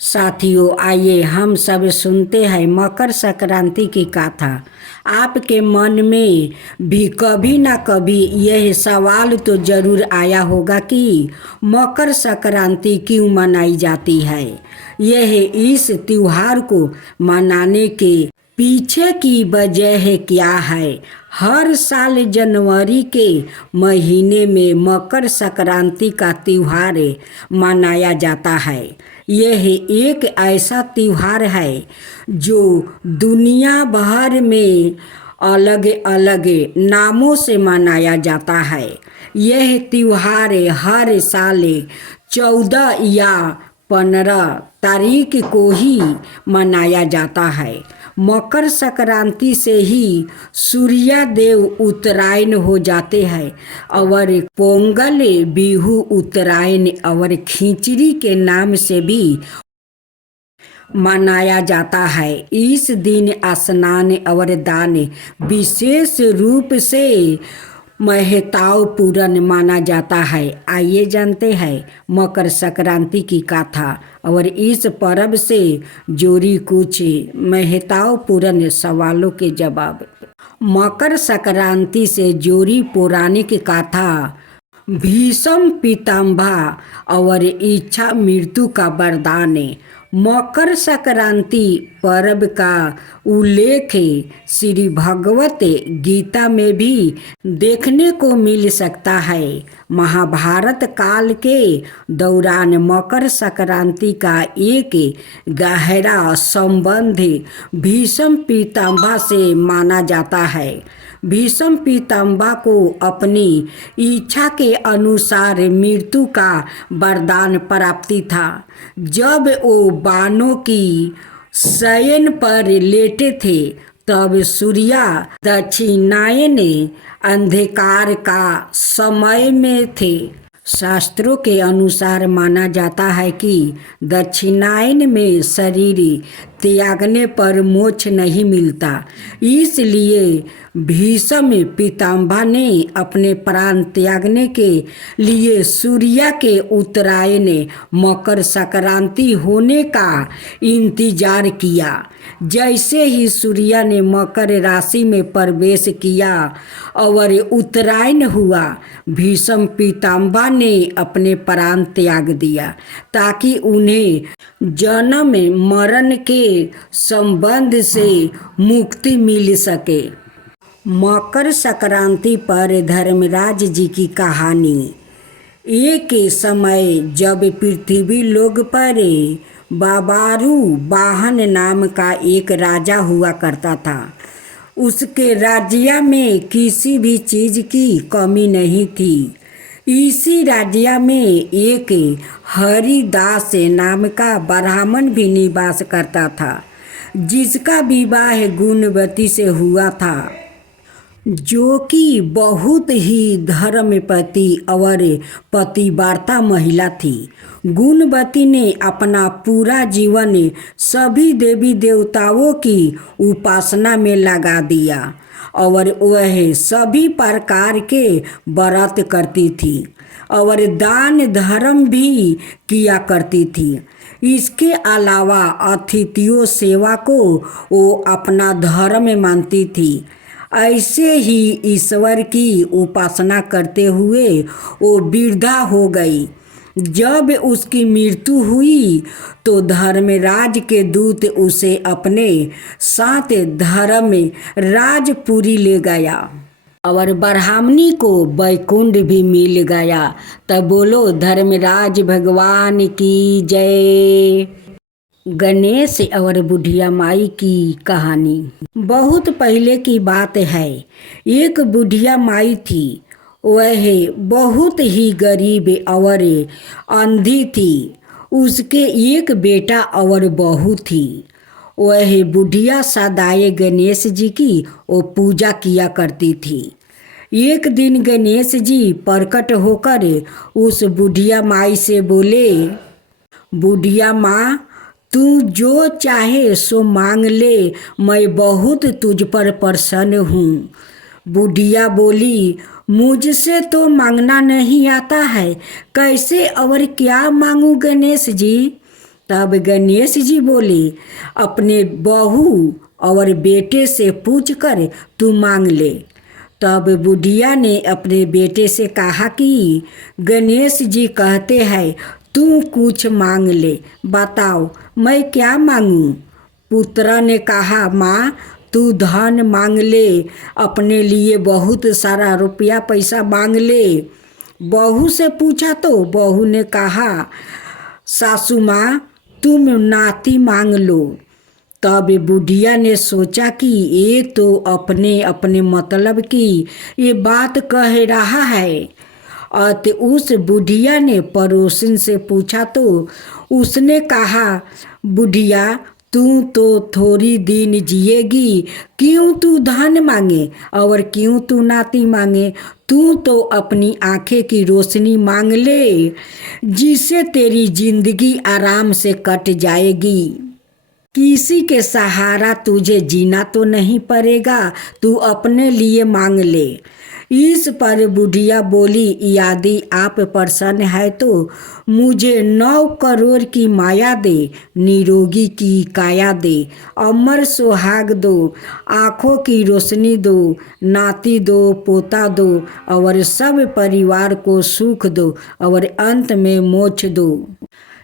साथियों, आइए हम सब सुनते हैं मकर संक्रांति की कथा। आपके मन में भी कभी ना कभी यह सवाल तो जरूर आया होगा कि मकर संक्रांति क्यों मनाई जाती है। यह इस त्योहार को मनाने के पीछे की वजह क्या है। हर साल जनवरी के महीने में मकर संक्रांति का त्योहार मनाया जाता है। यह एक ऐसा त्योहार है जो दुनिया भर में अलग अलग नामों से मनाया जाता है। यह त्योहार हर साल 14 या 15 तारीख को ही मनाया जाता है। मकर संक्रांति से ही सूर्य देव उत्तरायण हो जाते हैं और पोंगल, बिहू, उत्तरायण और खिचड़ी के नाम से भी मनाया जाता है। इस दिन स्नान और दान विशेष रूप से महत्वपूर्ण माना जाता है। आइए जानते हैं मकर संक्रांति की कथा और इस पर्व से जुड़ी कुछ महत्वपूर्ण सवालों के जवाब। मकर संक्रांति से जुड़ी पौराणिक कथा भीष्म पितामह और इच्छा मृत्यु का वरदान। मकर संक्रांति पर्व का उल्लेख श्री भगवत गीता में भी देखने को मिल सकता है। महाभारत काल के दौरान मकर संक्रांति का एक गहरा संबंध भीष्म पितामह से माना जाता है। भीष्म पितामह को अपनी इच्छा के अनुसार मृत्यु का वरदान प्राप्ति था। जब वो बाणों की शयन पर लेटे थे तब सूर्य दक्षिणायन अंधकार का समय में थे। शास्त्रों के अनुसार माना जाता है कि दक्षिणायन में शरीर त्यागने पर मोक्ष नहीं मिलता। इसलिए भीष्म पितामह ने अपने प्राण त्यागने के लिए सूर्य के उत्तरायण मकर संक्रांति होने का इंतजार किया। जैसे ही सूर्य ने मकर राशि में प्रवेश किया और उत्तरायण हुआ, भीष्म पितामह ने अपने प्राण त्याग दिया ताकि उन्हें जन्म मरण के संबंध से मुक्ति मिल सके। मकर संक्रांति पर धर्मराज जी की कहानी। एक समय जब पृथ्वी लोक पर बाबारू वाहन नाम का एक राजा हुआ करता था। उसके राज्य में किसी भी चीज की कमी नहीं थी। इसी राज्य में एक हरिदास नाम का ब्राह्मण भी निवास करता था, जिसका विवाह गुणवती से हुआ था, जो कि बहुत ही धर्मपति और पतिव्रता महिला थी। गुणवती ने अपना पूरा जीवन सभी देवी देवताओं की उपासना में लगा दिया और वह सभी प्रकार के व्रत करती थी और दान धर्म भी किया करती थी। इसके अलावा अतिथियों सेवा को वो अपना धर्म मानती थी। ऐसे ही ईश्वर की उपासना करते हुए वो वृद्धा हो गई। जब उसकी मृत्यु हुई तो धर्मराज के दूत उसे अपने साथ धर्म राजपुरी ले गया और ब्राह्मणी को वैकुंठ भी मिल गया। तब बोलो धर्मराज भगवान की जय। गणेश और बुढ़िया माई की कहानी। बहुत पहले की बात है। एक बुढ़िया माई थी। वह बहुत ही गरीब और अंधी थी। उसके एक बेटा और बहू थी। वह बुढ़िया सदाए गणेश जी की वो पूजा किया करती थी। एक दिन गणेश जी प्रकट होकर उस बुढ़िया माई से बोले, बुढ़िया माँ, तू जो चाहे सो मांग ले, मैं बहुत तुझ पर प्रसन्न हूँ। बुढ़िया बोली, मुझसे तो मांगना नहीं आता है, कैसे और क्या मांगू गणेश जी। तब गणेश जी बोले, अपने बहू और बेटे से पूछ कर तू मांग ले। तब बुढ़िया ने अपने बेटे से कहा कि गणेश जी कहते हैं तू कुछ मांग ले, बताओ मैं क्या मांगूं। पुत्र ने कहा, माँ तू धन मांग ले, अपने लिए बहुत सारा रुपया पैसा मांग ले। बहू से पूछा तो बहू ने कहा, सासू माँ तुम नाती मांग लो। तब बुढ़िया ने सोचा कि ये तो अपने अपने मतलब की ये बात कह रहा है। और उस बुढ़िया ने पड़ोसन से पूछा तो उसने कहा, बुढ़िया तू तो थोड़ी दिन जिएगी, क्यों तू धन मांगे और क्यों तू नाती मांगे। तू तो अपनी आंखें की रोशनी मांग ले, जिससे तेरी जिंदगी आराम से कट जाएगी। किसी के सहारा तुझे जीना तो नहीं पड़ेगा, तू अपने लिए मांग ले। इस पर बुढ़िया बोली, यदि आप प्रसन्न है तो मुझे 9 करोड़ की माया दे, निरोगी की काया दे, अमर सुहाग दो, आँखों की रोशनी दो, नाती दो, पोता दो और सब परिवार को सुख दो और अंत में मोक्ष दो।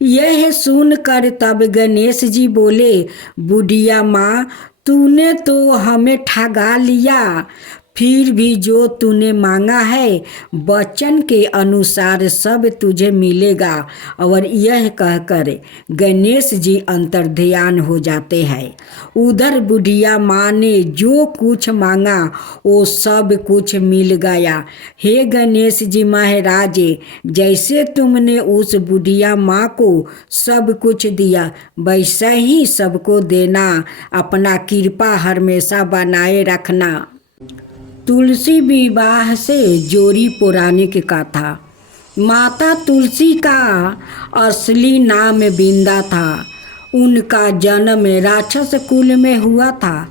यह सुनकर तब गणेश जी बोले, बुढ़िया माँ तूने तो हमें ठगा लिया, फिर भी जो तूने मांगा है वचन के अनुसार सब तुझे मिलेगा। और यह कहकर गणेश जी अंतर्ध्यान हो जाते हैं। उधर बुढ़िया माँ ने जो कुछ मांगा वो सब कुछ मिल गया। हे गणेश जी महाराज, जैसे तुमने उस बुढ़िया माँ को सब कुछ दिया वैसा ही सबको देना, अपना कृपा हमेशा बनाए रखना। तुलसी विवाह से जोड़ी पौराणिक कथा। माता तुलसी का असली नाम बिंदा था। उनका जन्म राक्षस कुल में हुआ था,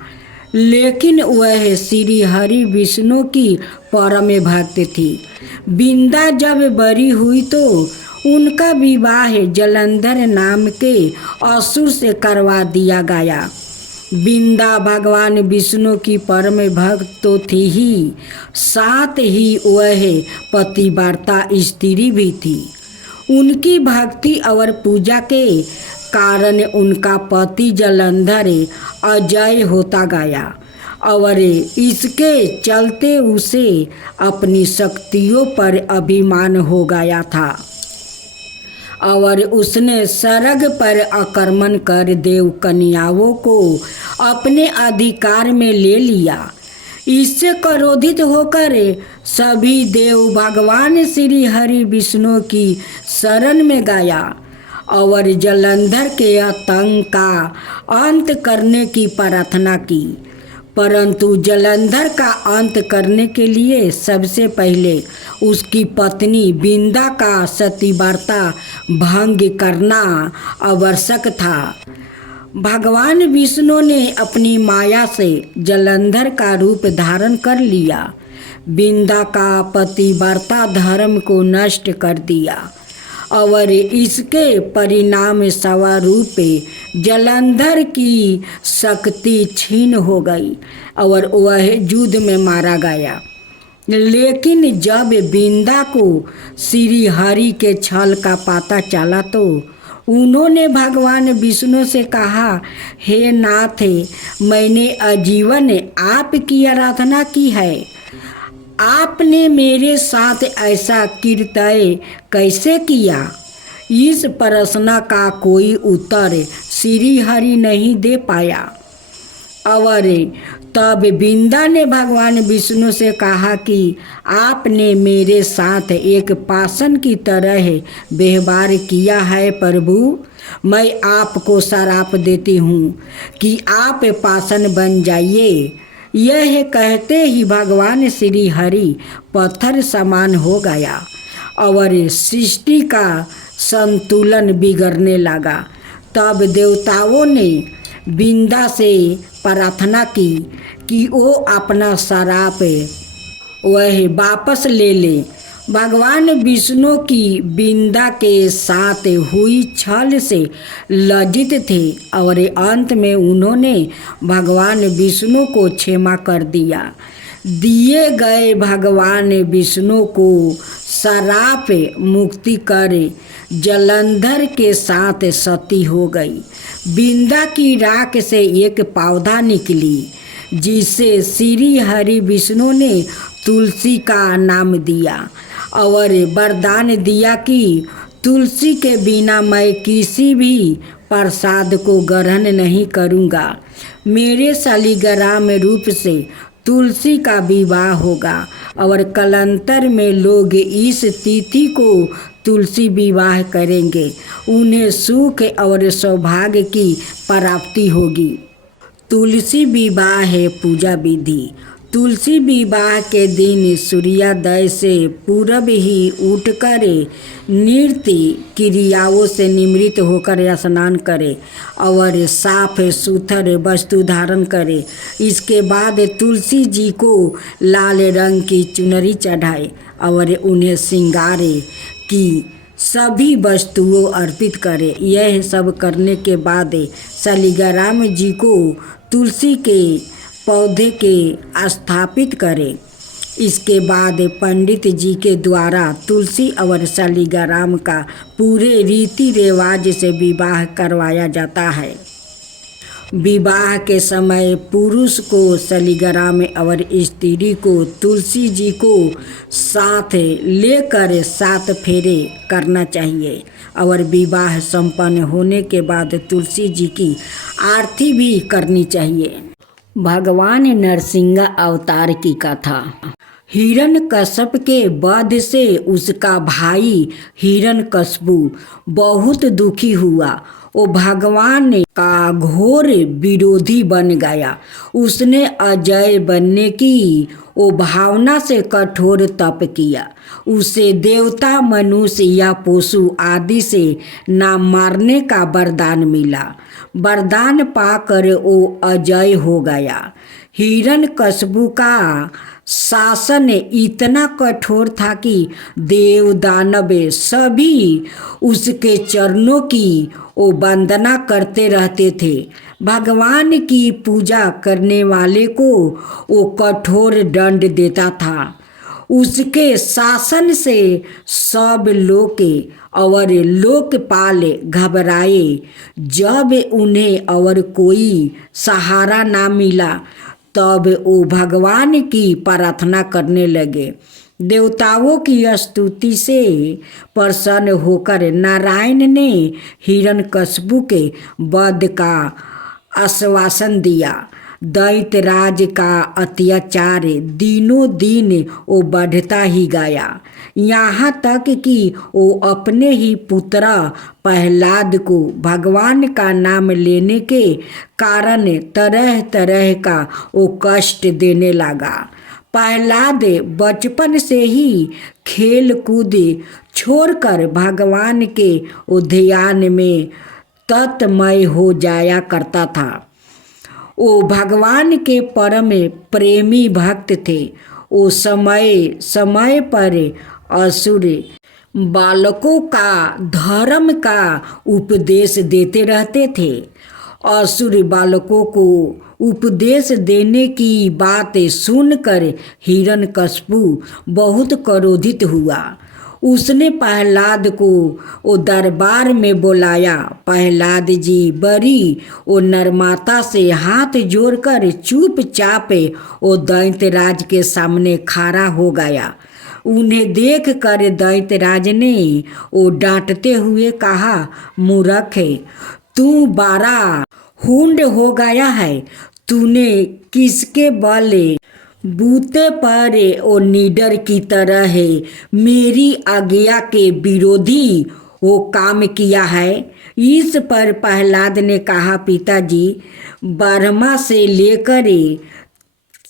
लेकिन वह श्री हरि विष्णु की परम भक्त थी। बिंदा जब बड़ी हुई तो उनका विवाह जलंधर नाम के असुर से करवा दिया गया। बिंदा भगवान विष्णु की परम भक्त तो थी ही, साथ ही वह पतिव्रता स्त्री भी थी। उनकी भक्ति और पूजा के कारण उनका पति जलंधर अजय होता गया और इसके चलते उसे अपनी शक्तियों पर अभिमान हो गया था और उसने स्वर्ग पर आक्रमण कर देव कन्याओं को अपने अधिकार में ले लिया। इससे क्रोधित होकर सभी देव भगवान श्री हरि विष्णु की शरण में गया और जलंधर के आतंक का अंत करने की प्रार्थना की। परंतु जलंधर का अंत करने के लिए सबसे पहले उसकी पत्नी बिंदा का सतीव्रता भंग करना आवश्यक था। भगवान विष्णु ने अपनी माया से जलंधर का रूप धारण कर लिया, बिंदा का पतिव्रता धर्म को नष्ट कर दिया और इसके परिणाम स्वरूप जलंधर की शक्ति छीन हो गई और वह युद्ध में मारा गया। लेकिन जब बिंदा को श्री हरि के छल का पता चला तो उन्होंने भगवान विष्णु से कहा, हे नाथ, मैंने आजीवन आपकी आराधना की है, आपने मेरे साथ ऐसा कृत्य कैसे किया। इस प्रश्न का कोई उत्तर श्री हरि नहीं दे पाया और तब बिंदा ने भगवान विष्णु से कहा कि आपने मेरे साथ एक पाषाण की तरह व्यवहार किया है प्रभु। मैं आपको श्राप देती हूँ कि आप पाषाण बन जाइए। यह कहते ही भगवान श्री हरि पत्थर समान हो गया और सृष्टि का संतुलन बिगड़ने लगा। तब देवताओं ने बिंदा से प्रार्थना की कि वो अपना श्राप वह वापस ले ले। भगवान विष्णु की विंदा के साथ हुई छल से लज्जित थे और अंत में उन्होंने भगवान विष्णु को क्षमा कर दिया। दिए गए भगवान विष्णु को श्राप मुक्ति कर जलंधर के साथ सती हो गई। विंदा की राख से एक पौधा निकली जिसे श्री हरि विष्णु ने तुलसी का नाम दिया और वरदान दिया कि तुलसी के बिना मैं किसी भी प्रसाद को ग्रहण नहीं करूँगा। मेरे शालिग्राम रूप से तुलसी का विवाह होगा और कालांतर में लोग इस तिथि को तुलसी विवाह करेंगे। उन्हें सुख और सौभाग्य की प्राप्ति होगी। तुलसी विवाह है पूजा विधि। तुलसी विवाह के दिन सूर्योदय से पूर्व ही उठकर नृत्य क्रियाओं से निवृत्त होकर स्नान करे और साफ सुथरे वस्तु धारण करे। इसके बाद तुलसी जी को लाल रंग की चुनरी चढ़ाए और उन्हें श्रृंगारे की सभी वस्तुओं अर्पित करे। यह सब करने के बाद शालिग्राम जी को तुलसी के पौधे के स्थापित करें। इसके बाद पंडित जी के द्वारा तुलसी और शालिग्राम का पूरे रीति रिवाज से विवाह करवाया जाता है। विवाह के समय पुरुष को शालिग्राम और स्त्री को तुलसी जी को साथ लेकर 7 फेरे करना चाहिए और विवाह संपन्न होने के बाद तुलसी जी की आरती भी करनी चाहिए। भगवान नरसिंह अवतार की कथा। हिरण्यकश्यप के वध से उसका भाई हिरण्यकश्यप बहुत दुखी हुआ। वो भगवान का घोर विरोधी बन गया। उसने अजय बनने की वो भावना से कठोर तप किया। उसे देवता, मनुष्य या पशु आदि से न मारने का वरदान मिला। वरदान पाकर वो अजय हो गया। हिरण्यकश्यप का शासन इतना कठोर था कि देव दानव सभी उसके चरणों की वो वंदना करते रहते थे। भगवान की पूजा करने वाले को वो कठोर दंड देता था। उसके शासन से सब लोग और लोकपाल घबराए। जब उन्हें और कोई सहारा ना मिला तब वो भगवान की प्रार्थना करने लगे। देवताओं की स्तुति से प्रसन्न होकर नारायण ने हिरण्यकश्यप के वध का आश्वासन दिया। दैत्यराज का अत्याचार दिनों दिन वो बढ़ता ही गया, यहाँ तक कि वो अपने ही पुत्र प्रहलाद को भगवान का नाम लेने के कारण तरह तरह का वो कष्ट देने लगा। प्रहलाद बचपन से ही खेल कूद छोड़कर भगवान के ध्यान में तन्मय हो जाया करता था। वो भगवान के परम प्रेमी भक्त थे। वो समय समय पर असुर बालकों का धर्म का उपदेश देते रहते थे। असुर बालकों को उपदेश देने की बात सुनकर हिरण्यकश्यप बहुत क्रोधित हुआ। उसने प्रहलाद को वो दरबार में बुलाया। प्रहलाद जी बड़ी वो नरमाता से हाथ जोड़कर चुपचाप वो दैत्यराज के सामने खड़ा हो गया। उन्हें देख कर दैत्यराज ने वो डांटते हुए कहा, मूर्ख, तू बड़ा हुंड हो गया है। तूने किसके बल बूते पर वो निडर की तरह है मेरी आज्ञा के विरोधी वो काम किया है। इस पर प्रहलाद ने कहा, पिताजी, ब्रह्मा से लेकर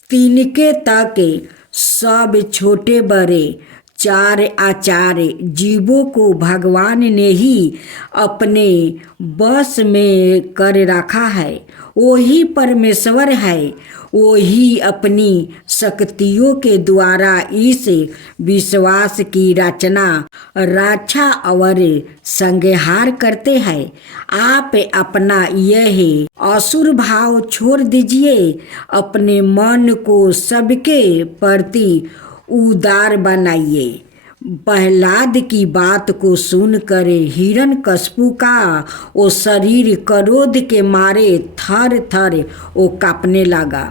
तिनके तक सब छोटे बड़े चार आचार्य जीवों को भगवान ने ही अपने बस में कर रखा है। वही परमेश्वर है, वही अपनी शक्तियों के द्वारा इस विश्वास की रक्षा और संहार करते हैं। आप अपना यह असुर भाव छोड़ दीजिए, अपने मन को सबके प्रति उदार बनाइए। प्रहलाद की बात को सुनकर हिरण्यकश्यप का वो शरीर क्रोध के मारे थर थर वो कांपने लगा।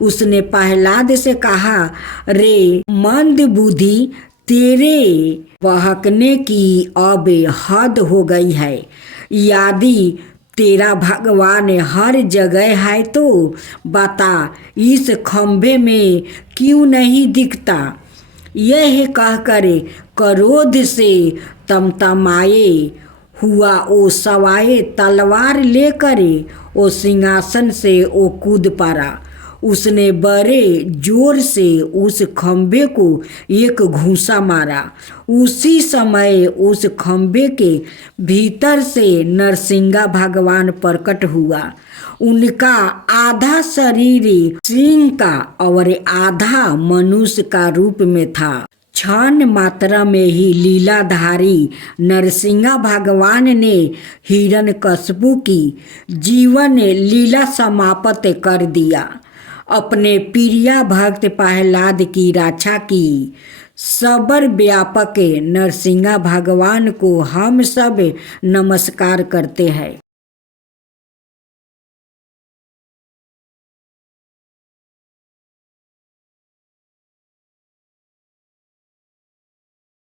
उसने प्रहलाद से कहा, रे मंद बुद्धि, तेरे बहकने की अब हद हो गई है। यदि तेरा भगवान हर जगह है तो बता, इस खंभे में क्यों नहीं दिखता। यह कहकर क्रोध से तमतमाए हुआ वो सवाए तलवार लेकर वो सिंहासन से वो कूद पड़ा। उसने बड़े जोर से उस खंभे को एक घूंसा मारा। उसी समय उस खंभे के भीतर से नरसिंह भगवान प्रकट हुआ। उनका आधा शरीर सिंह का और आधा मनुष्य का रूप में था। क्षण मात्रा में ही लीलाधारी नरसिंह भगवान ने हिरण्यकश्यप की जीवन लीला समाप्त कर दिया। अपने प्रिय भक्त प्रहलाद की रक्षा की। सबर व्यापक नरसिंह भगवान को हम सब नमस्कार करते हैं।